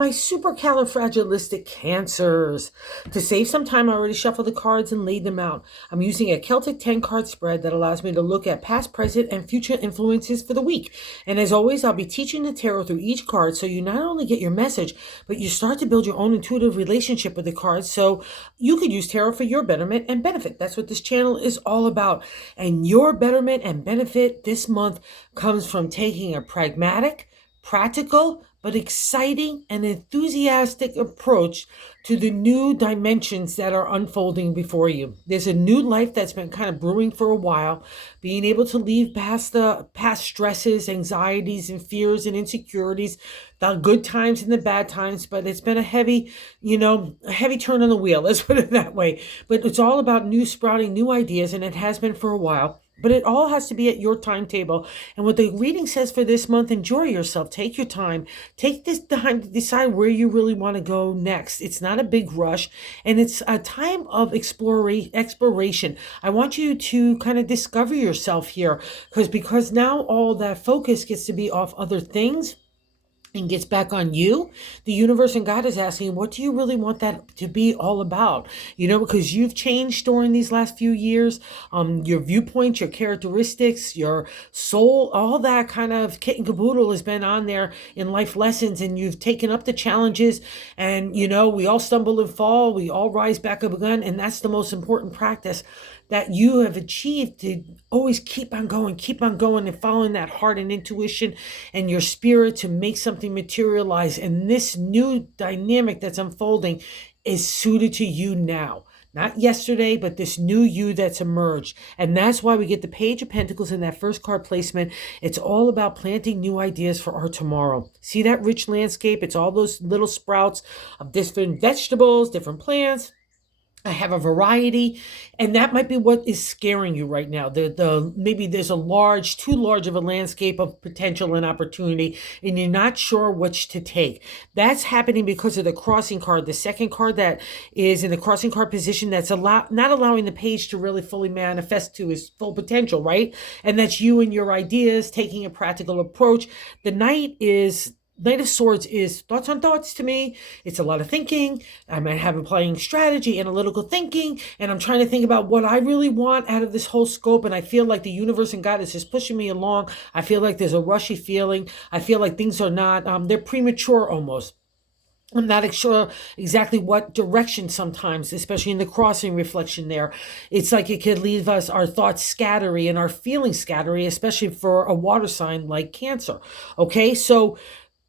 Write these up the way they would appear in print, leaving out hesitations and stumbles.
My supercalifragilistic cancers. To save some time, I already shuffled the cards and laid them out. I'm using a Celtic 10 card spread that allows me to look at past, present, and future influences for the week. And as always, I'll be teaching the tarot through each card so you not only get your message, but you start to build your own intuitive relationship with the cards so you could use tarot for your betterment and benefit. That's what this channel is all about. And your betterment and benefit this month comes from taking a pragmatic, practical, but exciting and enthusiastic approach to the new dimensions that are unfolding before you. There's a new life that's been kind of brewing for a while, being able to leave past the past stresses, anxieties, and fears and insecurities, the good times and the bad times, but it's been a heavy, a heavy turn on the wheel, let's put it that way. But it's all about new sprouting, new ideas, and it has been for a while. But it all has to be at your timetable. And what the reading says for this month, enjoy yourself. Take your time. Take this time to decide where you really want to go next. It's not a big rush, and it's a time of exploration. I want you to kind of discover yourself here because now all that focus gets to be off other things and gets back on you. The universe and God is asking, what do you really want that to be all about? Because you've changed during these last few years, your viewpoints, your characteristics, your soul, all that kind of kit and caboodle has been on there in life lessons, and you've taken up the challenges, and we all stumble and fall, we all rise back up again, and that's the most important practice that you have achieved, to always keep on going and following that heart and intuition and your spirit to make something materialize. And this new dynamic that's unfolding is suited to you now. Not yesterday, but this new you that's emerged. And that's why we get the Page of Pentacles in that first card placement. It's all about planting new ideas for our tomorrow. See that rich landscape? It's all those little sprouts of different vegetables, different plants. I have a variety, and that might be what is scaring you right now. Maybe there's too large of a landscape of potential and opportunity, and you're not sure which to take. That's happening because of the crossing card, the second card that is in the crossing card position that's not allowing the page to really fully manifest to its full potential, right? And that's you and your ideas, taking a practical approach. The Knight of Swords is thoughts on thoughts to me. It's a lot of thinking. I might have applying strategy, analytical thinking, and I'm trying to think about what I really want out of this whole scope, and I feel like the universe and God is just pushing me along. I feel like there's a rushy feeling. I feel like things are not, they're premature almost. I'm not sure exactly what direction sometimes, especially in the crossing reflection there. It's like it could leave our thoughts scattery and our feelings scattery, especially for a water sign like Cancer. Okay, so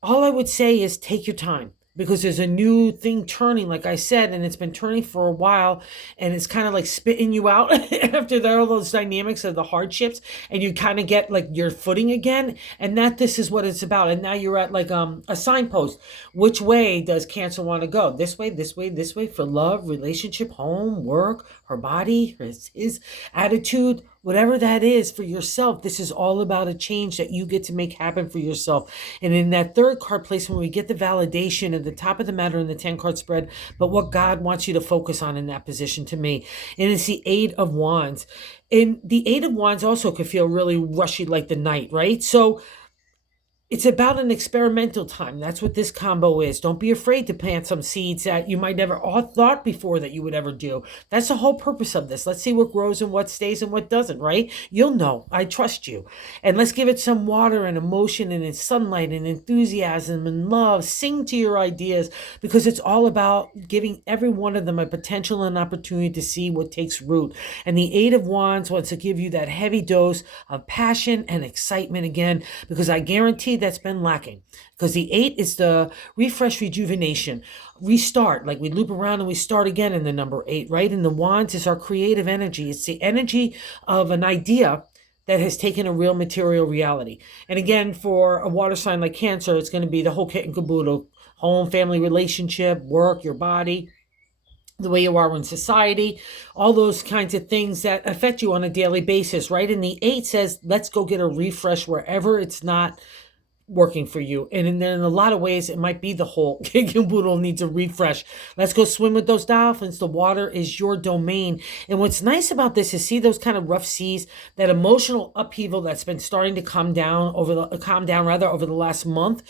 all I would say is take your time, because there's a new thing turning, like I said, and it's been turning for a while, and it's kind of like spitting you out after all those dynamics of the hardships, and you kind of get like your footing again, and this is what it's about. And now you're at like a signpost. Which way does Cancer want to go? This way, this way, this way, for love, relationship, home, work, her body, his attitude, whatever that is for yourself. This is all about a change that you get to make happen for yourself. And in that third card placement, we get the validation at the top of the matter in the 10 card spread, but what God wants you to focus on in that position to me. And it's the 8 of Wands. And the 8 of Wands also could feel really rushy like the Knight, right? So it's about an experimental time. That's what this combo is. Don't be afraid to plant some seeds that you might never thought before that you would ever do. That's the whole purpose of this. Let's see what grows and what stays and what doesn't, right? You'll know. I trust you. And let's give it some water and emotion and sunlight and enthusiasm and love. Sing to your ideas, because it's all about giving every one of them a potential and opportunity to see what takes root. And the 8 of Wands wants to give you that heavy dose of passion and excitement again, because I guarantee that's been lacking, because the 8 is the refresh, rejuvenation, restart. Like we loop around and we start again in the number 8, right? And the Wands is our creative energy. It's the energy of an idea that has taken a real material reality. And again, for a water sign like Cancer, it's going to be the whole kit and caboodle: home, family, relationship, work, your body, the way you are in society, all those kinds of things that affect you on a daily basis, right? And the 8 says, let's go get a refresh wherever it's not working for you. And then in a lot of ways, it might be the whole kit and caboodle needs a refresh. Let's go swim with those dolphins. The water is your domain. And what's nice about this is see those kind of rough seas, that emotional upheaval that's been starting to calm down over the last month.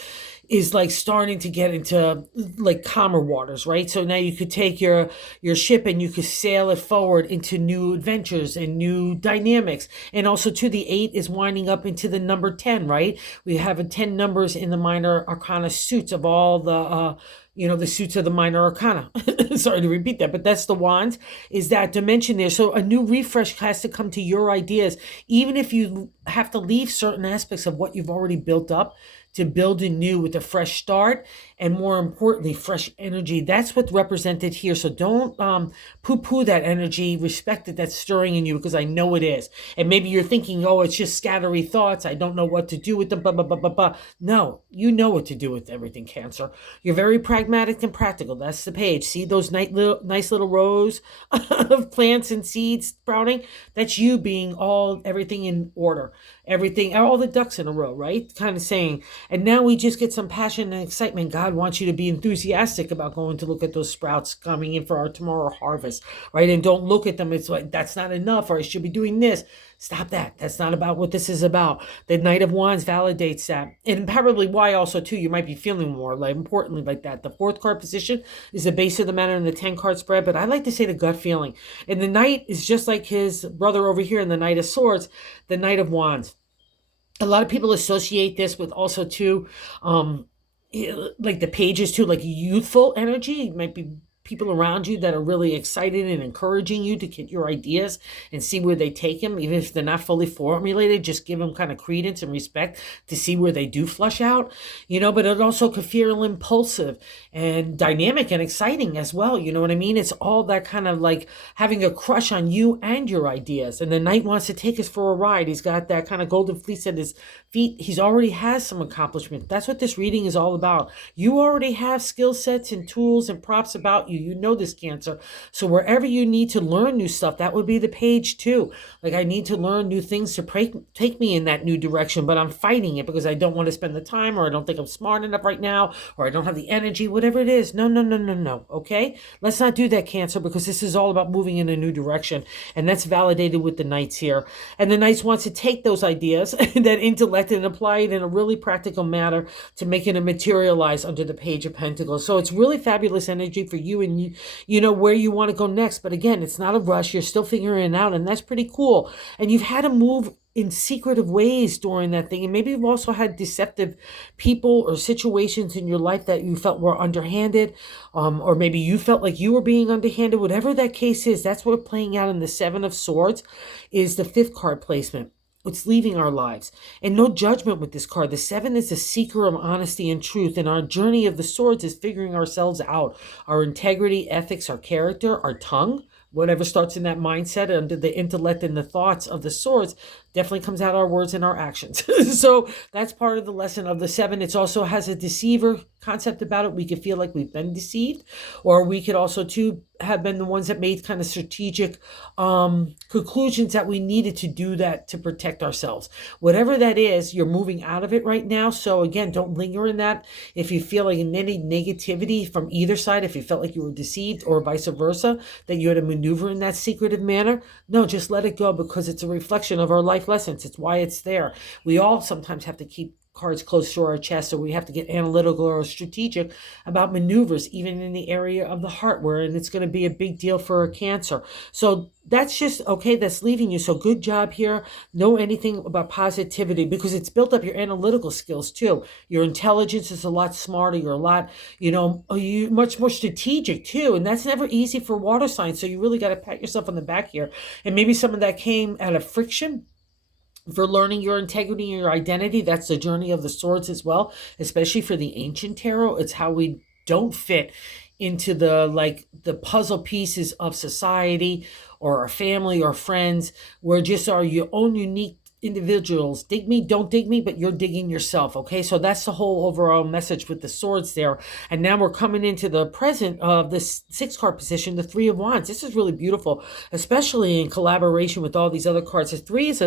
is like starting to get into like calmer waters, right? So now you could take your ship and you could sail it forward into new adventures and new dynamics. And also too, the 8 is winding up into the number 10, right? We have 10 numbers in the minor arcana suits of all the the suits of the minor arcana. Sorry to repeat that, but that's the wands, is that dimension there. So a new refresh has to come to your ideas, even if you have to leave certain aspects of what you've already built up to build anew with a fresh start, and more importantly, fresh energy. That's what's represented here. So don't poo-poo that energy. Respect it. That's stirring in you, because I know it is. And maybe you're thinking, oh, it's just scattery thoughts. I don't know what to do with them. Blah, blah, blah, blah, blah. No, you know what to do with everything, Cancer. You're very pragmatic and practical. That's the page. See those nice little rows of plants and seeds sprouting? That's you being everything in order. Everything, all the ducks in a row, right? Kind of saying. And now we just get some passion and excitement. God wants you to be enthusiastic about going to look at those sprouts coming in for our tomorrow harvest, right? And don't look at them. It's like, that's not enough, or I should be doing this. Stop that. That's not about what this is about. The Knight of Wands validates that. And probably why also too, you might be feeling more like importantly like that. The 4th card position is the base of the matter in the 10 card spread, but I like to say the gut feeling. And the Knight is just like his brother over here in the Knight of Swords, the Knight of Wands. A lot of people associate this with also too, like the pages too, like youthful energy. It might be people around you that are really excited and encouraging you to get your ideas and see where they take them. Even if they're not fully formulated, just give them kind of credence and respect to see where they do flush out, but it also could feel impulsive and dynamic and exciting as well. You know what I mean? It's all that kind of like having a crush on you and your ideas. And the Knight wants to take us for a ride. He's got that kind of golden fleece at his feet. He's already has some accomplishment. That's what this reading is all about. You already have skill sets and tools and props about you. You know this, Cancer. So wherever you need to learn new stuff, that would be the page too. Like, I need to learn new things to take me in that new direction, but I'm fighting it because I don't want to spend the time, or I don't think I'm smart enough right now, or I don't have the energy, whatever it is. No. Okay? Let's not do that, Cancer, because this is all about moving in a new direction. And that's validated with the Knights here. And the Knights wants to take those ideas, that intellect, and apply it in a really practical manner to make it materialize under the Page of Pentacles. So it's really fabulous energy for you, and you know where you want to go next. But again, it's not a rush. You're still figuring it out, and that's pretty cool. And you've had to move in secretive ways during that thing. And maybe you've also had deceptive people or situations in your life that you felt were underhanded, or maybe you felt like you were being underhanded. Whatever that case is, that's what we're playing out in the 7 of Swords, is the 5th card placement. It's leaving our lives. And no judgment with this card. The 7 is a seeker of honesty and truth. And our journey of the Swords is figuring ourselves out. Our integrity, ethics, our character, our tongue, whatever starts in that mindset under the intellect and the thoughts of the Swords, definitely comes out our words and our actions. So that's part of the lesson of the 7. It also has a deceiver concept about it. We could feel like we've been deceived, or we could also too have been the ones that made kind of strategic conclusions that we needed to do that to protect ourselves. Whatever that is, you're moving out of it right now. So again, don't linger in that. If you feel like any negativity from either side, if you felt like you were deceived or vice versa, that you had to maneuver in that secretive manner, no, just let it go, because it's a reflection of our life lessons. It's why it's there. We all sometimes have to keep cards close to our chest, or we have to get analytical or strategic about maneuvers, even in the area of the heart, and it's going to be a big deal for a Cancer. So that's just, okay, that's leaving you. So good job here. Know anything about positivity, because it's built up your analytical skills too. Your intelligence is a lot smarter. You're a lot, you're much more strategic too. And that's never easy for water signs. So you really got to pat yourself on the back here. And maybe some of that came out of friction for learning your integrity and your identity. That's the journey of the Swords as well, especially for the ancient tarot. It's how we don't fit into the puzzle pieces of society or our family or friends. We're just your own unique individuals. Dig me, don't dig me, but you're digging yourself. Okay, so that's the whole overall message with the Swords there. And now we're coming into the present of this 6 card position, the 3 of Wands. This is really beautiful, especially in collaboration with all these other cards. The 3, 6,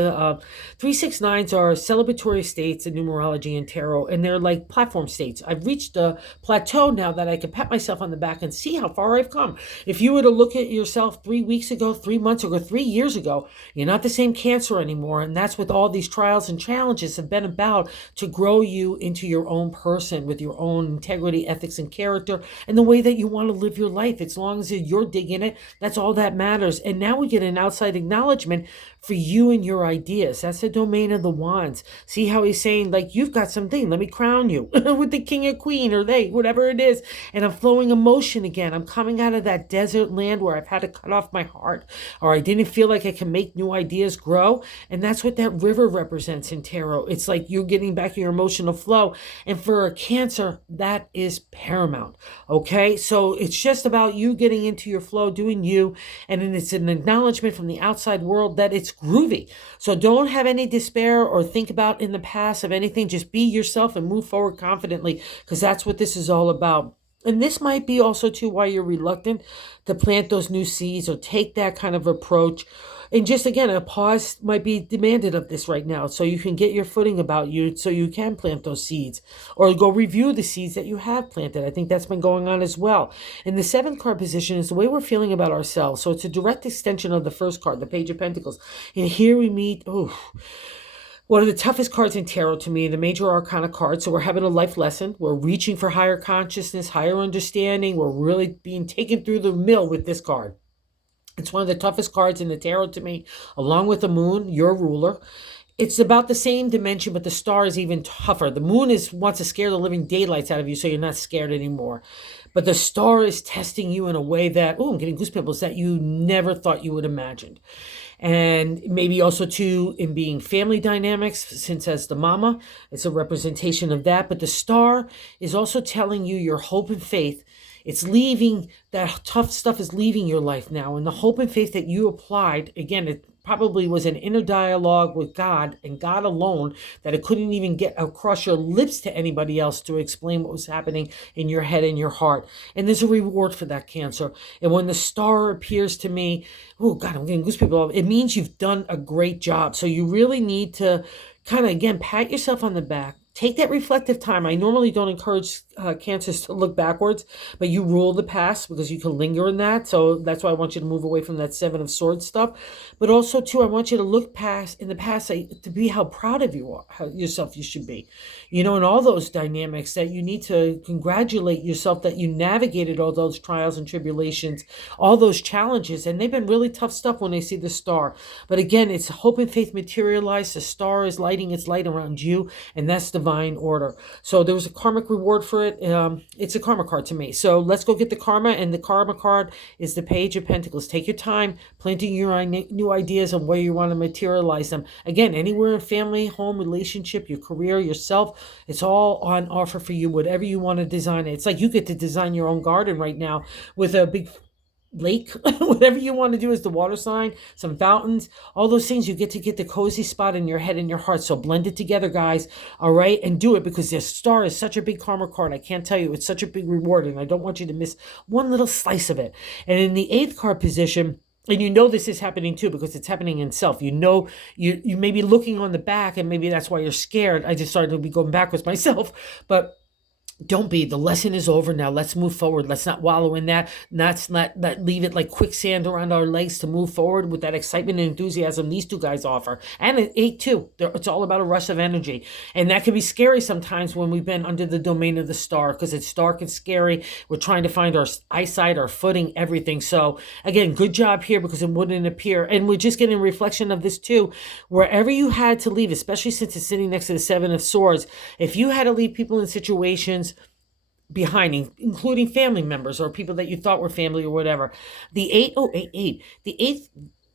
9s are celebratory states in numerology and tarot, and they're like platform states. I've reached a plateau now that I can pat myself on the back and see how far I've come. If you were to look at yourself 3 weeks ago, 3 months ago, 3 years ago, you're not the same Cancer anymore, and that's what with all these trials and challenges have been about to grow you into your own person with your own integrity, ethics, and character, and the way that you want to live your life. As long as you're digging it, that's all that matters. And now we get an outside acknowledgement for you and your ideas. That's the domain of the wands. See how he's saying, like, you've got something, let me crown you with the king or queen, or they, whatever it is. And I'm flowing emotion again. I'm coming out of that desert land where I've had to cut off my heart, or I didn't feel like I can make new ideas grow. And that's what that river represents in tarot. It's like you're getting back your emotional flow. And for a Cancer, that is paramount. Okay, so it's just about you getting into your flow, doing you, and then it's an acknowledgement from the outside world that it's groovy. So don't have any despair or think about in the past of anything. Just be yourself and move forward confidently, because that's what this is all about. And this might be also too why you're reluctant to plant those new seeds or take that kind of approach. And just again, a pause might be demanded of this right now, so you can get your footing about you, so you can plant those seeds or go review the seeds that you have planted. I think that's been going on as well. And the 7th card position is the way we're feeling about ourselves. So it's a direct extension of the first card, the Page of Pentacles. And here we meet, one of the toughest cards in tarot to me, the major arcana card. So we're having a life lesson. We're reaching for higher consciousness, higher understanding. We're really being taken through the mill with this card. It's one of the toughest cards in the tarot to me, along with the moon, your ruler. It's about the same dimension, but the star is even tougher. The moon wants to scare the living daylights out of you, so you're not scared anymore. But the star is testing you in a way that, I'm getting goosebumps, that you never thought you would imagined. And maybe also too in being family dynamics, since as the mama, it's a representation of that. But the star is also telling you your hope and faith. It's leaving, that tough stuff is leaving your life now. And the hope and faith that you applied, again, it probably was an inner dialogue with God and God alone, that it couldn't even get across your lips to anybody else to explain what was happening in your head and your heart. And there's a reward for that, Cancer. And when the star appears to me, oh God, I'm getting goosebumps. It means you've done a great job. So you really need to kind of, again, pat yourself on the back. Take that reflective time. I normally don't encourage Cancers to look backwards, but you rule the past because you can linger in that. So that's why I want you to move away from that 7 of Swords stuff. But also, too, I want you to look past in the past to be how proud of you are, how yourself you should be. You know, in all those dynamics that you need to congratulate yourself that you navigated all those trials and tribulations, all those challenges. And they've been really tough stuff when they see the star. But again, it's hope and faith materialized. The star is lighting its light around you, and that's divine order. So there was a karmic reward for it. It's a karma card to me. So let's go get the karma. And the karma card is the Page of Pentacles. Take your time planting your new ideas and where you want to materialize them. Again, anywhere in family, home, relationship, your career, yourself, it's all on offer for you, whatever you want to design it. It's like you get to design your own garden right now with a big lake, whatever you want to do is the water sign, some fountains, all those things. You get to get the cozy spot in your head and your heart. So blend it together, guys. All right. And do it, because this star is such a big karma card. I can't tell you, it's such a big reward, and I don't want you to miss one little slice of it. And in the 8th card position, and you know this is happening too, because it's happening in self. You know, you may be looking on the back, and maybe that's why you're scared. I just started to be going backwards myself, but don't be. The lesson is over now. Let's move forward. Let's not wallow in that. Let's not leave it like quicksand around our legs to move forward with that excitement and enthusiasm these two guys offer. And at 8 too. It's all about a rush of energy. And that can be scary sometimes when we've been under the domain of the star, because it's dark and scary. We're trying to find our eyesight, our footing, everything. So again, good job here, because it wouldn't appear. And we're just getting a reflection of this too. Wherever you had to leave, especially since it's sitting next to the 7 of Swords, if you had to leave people in situations behind, including family members or people that you thought were family or whatever. The 8th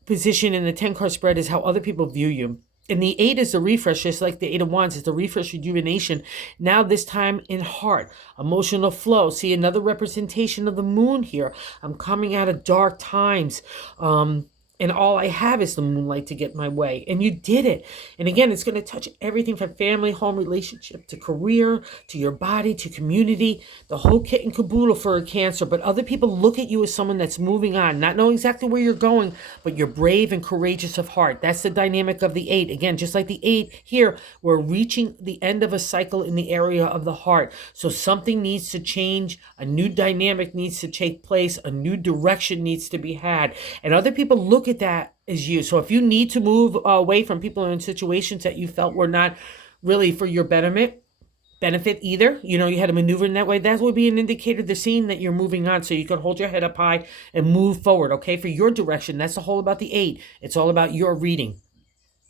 position in the 10 card spread is how other people view you. And the 8 is the refresh, just like the 8 of Wands is the refresh, rejuvenation. Now this time in heart, emotional flow. See, another representation of the moon here. I'm coming out of dark times. And all I have is the moonlight to get my way. And you did it. And again, it's going to touch everything from family, home, relationship, to career, to your body, to community, the whole kit and caboodle for a Cancer. But other people look at you as someone that's moving on, not knowing exactly where you're going, but you're brave and courageous of heart. That's the dynamic of the 8. Again, just like the 8 here, we're reaching the end of a cycle in the area of the heart. So something needs to change. A new dynamic needs to take place. A new direction needs to be had. And other people look look at that as you. So if you need to move away from people in situations that you felt were not really for your benefit either, you know, you had to maneuver in that way, that would be an indicator, the scene that you're moving on, so you can hold your head up high and move forward, okay, for your direction. That's the whole about the 8. It's all about your reading.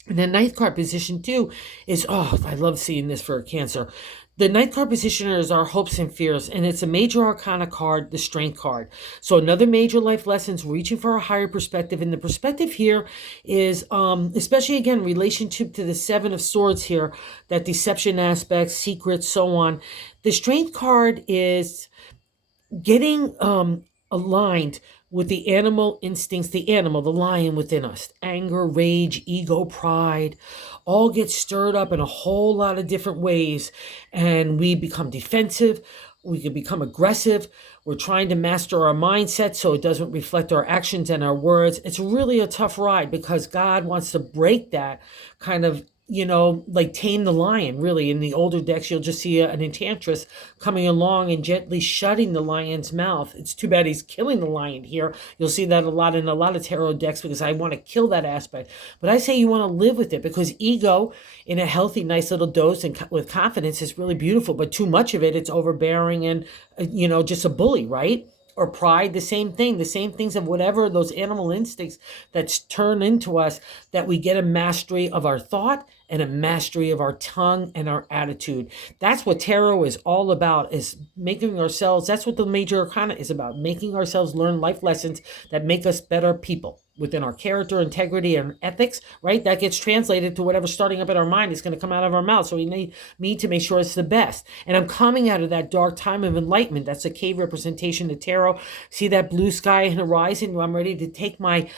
And the 9th card position too is, oh, I love seeing this for Cancer. The 9th card positioner is our hopes and fears, and it's a major arcana card, the strength card. So another major life lessons, reaching for a higher perspective. And the perspective here is, especially again, relationship to the 7 of Swords here, that deception aspect, secrets, so on. The strength card is getting aligned with the animal instincts, the lion within us. Anger, rage, ego, pride, all get stirred up in a whole lot of different ways. And we become defensive. We can become aggressive. We're trying to master our mindset so it doesn't reflect our actions and our words. It's really a tough ride because God wants to break that kind of, you know, like tame the lion, really. In the older decks, you'll just see an enchantress coming along and gently shutting the lion's mouth. It's too bad he's killing the lion here. You'll see that a lot in a lot of tarot decks because I want to kill that aspect. But I say you want to live with it because ego in a healthy, nice little dose and with confidence is really beautiful. But too much of it, it's overbearing and, you know, just a bully, right? Or pride, the same thing, the same things of whatever those animal instincts that's turned into us, that we get a mastery of our thought and a mastery of our tongue and our attitude. That's what tarot is all about, is making ourselves, that's what the major arcana is about, making ourselves learn life lessons that make us better people within our character, integrity, and ethics, right? That gets translated to whatever's starting up in our mind is going to come out of our mouth. So we need to make sure it's the best. And I'm coming out of that dark time of enlightenment. That's a cave representation of tarot. See that blue sky and horizon? I'm ready to take my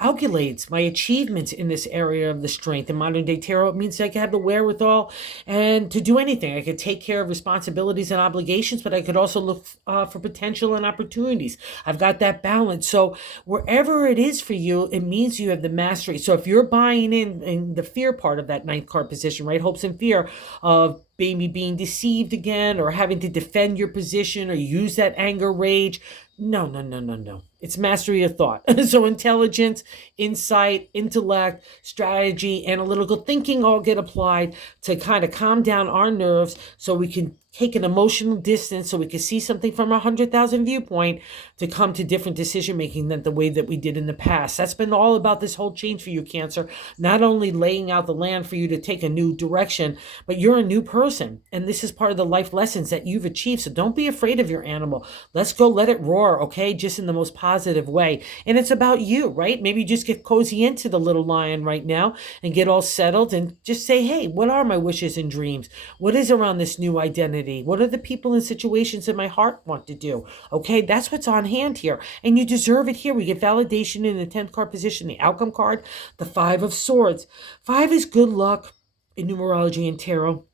accolades, my achievements in this area of the strength. In modern day tarot, it means I can have the wherewithal and to do anything. I could take care of responsibilities and obligations, but I could also look for potential and opportunities. I've got that balance. So wherever it is for you, it means you have the mastery. So if you're buying in the fear part of that 9th card position, right? Hopes and fear of maybe being deceived again or having to defend your position or use that anger, rage. No. It's mastery of thought. So intelligence, insight, intellect, strategy, analytical thinking all get applied to kind of calm down our nerves so we can take an emotional distance, so we can see something from a 100,000 viewpoint to come to different decision making than the way that we did in the past. That's been all about this whole change for you, Cancer. Not only laying out the land for you to take a new direction, but you're a new person. And this is part of the life lessons that you've achieved. So don't be afraid of your animal. Let's go let it roar, okay? Just in the most positive way. And it's about you, right? Maybe just get cozy into the little lion right now and get all settled and just say, hey, what are my wishes and dreams? What is around this new identity? What are the people and situations that my heart want to do? Okay, that's what's on hand here. And you deserve it here. We get validation in the 10th card position, the outcome card, the 5 of Swords. 5 is good luck in numerology and tarot.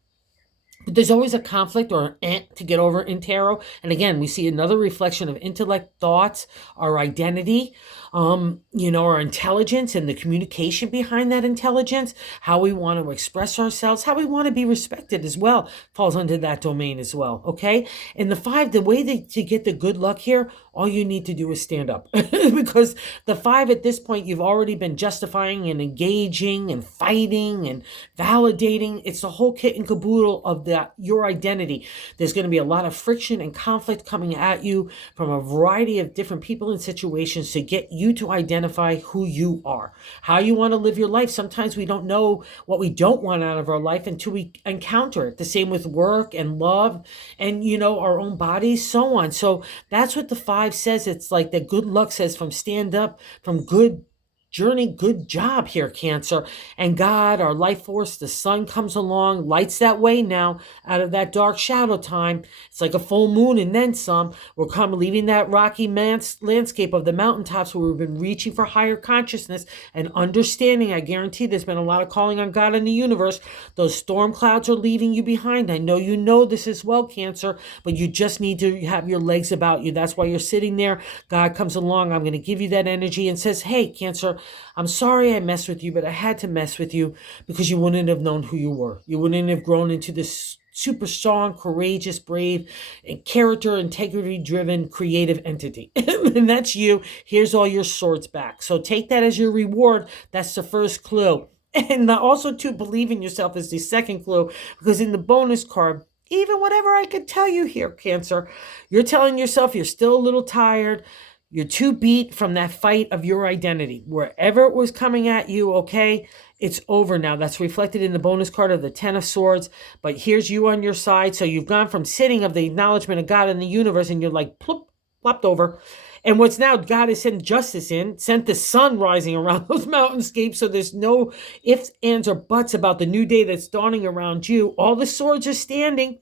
But there's always a conflict or an to get over in tarot. And again, we see another reflection of intellect, thoughts, our identity, our intelligence and the communication behind that intelligence, how we want to express ourselves, how we want to be respected as well, falls under that domain as well, okay? And the 5, the way to get the good luck here, all you need to do is stand up. Because the 5 at this point, you've already been justifying and engaging and fighting and validating. It's the whole kit and caboodle of your identity. There's going to be a lot of friction and conflict coming at you from a variety of different people and situations to get you to identify who you are, how you want to live your life. Sometimes we don't know what we don't want out of our life until we encounter it. The same with work and love and, our own bodies, so on. So that's what the 5 says. It's like the good luck says, from stand up, from good journey, good job here, Cancer. And God, our life force, the sun comes along, lights that way now out of that dark shadow time. It's like a full moon and then some. We're leaving that rocky landscape of the mountaintops where we've been reaching for higher consciousness and understanding. I guarantee there's been a lot of calling on God in the universe. Those storm clouds are leaving you behind. I know you know this as well, Cancer, but you just need to have your legs about you. That's why you're sitting there. God comes along. I'm going to give you that energy and says, hey, Cancer, I'm sorry I messed with you, but I had to mess with you because you wouldn't have known who you were. You wouldn't have grown into this super strong, courageous, brave, and character, integrity driven, creative entity. And that's you. Here's all your swords back. So take that as your reward. That's the first clue. And also to believe in yourself is the second clue, because in the bonus card, even whatever I could tell you here, Cancer, you're telling yourself you're still a little tired. You're too beat from that fight of your identity. Wherever it was coming at you, okay, it's over now. That's reflected in the bonus card of the Ten of Swords. But here's you on your side. So you've gone from sitting of the acknowledgement of God in the universe, and you're like, plop, plopped over. And what's now, God has sent justice in, sent the sun rising around those mountainscapes. So there's no ifs, ands, or buts about the new day that's dawning around you. All the swords are standing.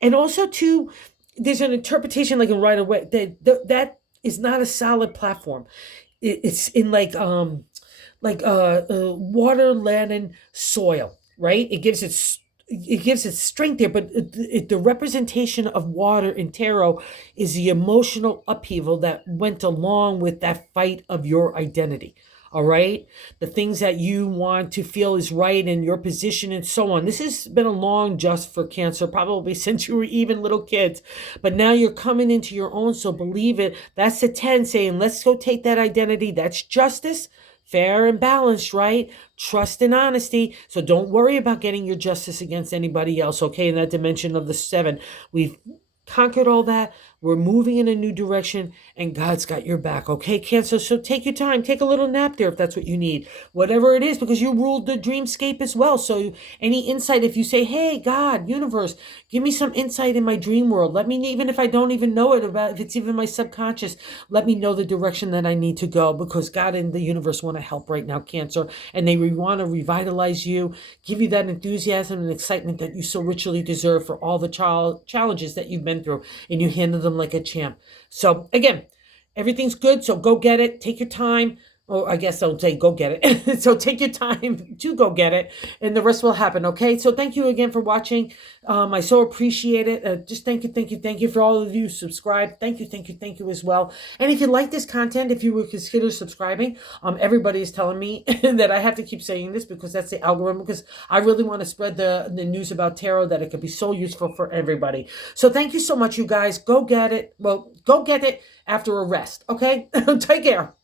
And also, too, there's an interpretation like in right away that is not a solid platform. It's in like water, land, and soil, right? It gives it strength there, but the representation of water in tarot is the emotional upheaval that went along with that fight of your identity. All right. The things that you want to feel is right in your position and so on. This has been a long just for Cancer, probably since you were even little kids. But now you're coming into your own. So believe it. That's the 10 saying, let's go take that identity. That's justice, fair and balanced, right? Trust and honesty. So don't worry about getting your justice against anybody else. Okay. In that dimension of the 7, we've conquered all that. We're moving in a new direction, and God's got your back. Okay, Cancer? So take your time. Take a little nap there if that's what you need. Whatever it is, because you ruled the dreamscape as well. So any insight, if you say, hey, God, universe, give me some insight in my dream world. Let me, even if I don't even know it, about if it's even my subconscious, let me know the direction that I need to go, because God and the universe want to help right now, Cancer. And they want to revitalize you, give you that enthusiasm and excitement that you so richly deserve for all the challenges that you've been through, and you handle them like a champ. So again, everything's good. So go get it. Take your time. Or I guess I'll say go get it. So take your time to go get it, and the rest will happen. Okay. So thank you again for watching. I so appreciate it. Just thank you for all of you subscribe. Thank you as well. And if you like this content, if you would consider subscribing, everybody is telling me that I have to keep saying this because that's the algorithm, because I really want to spread the news about tarot, that it could be so useful for everybody. So thank you so much, you guys. Go get it. Well, go get it after a rest. Okay. Take care.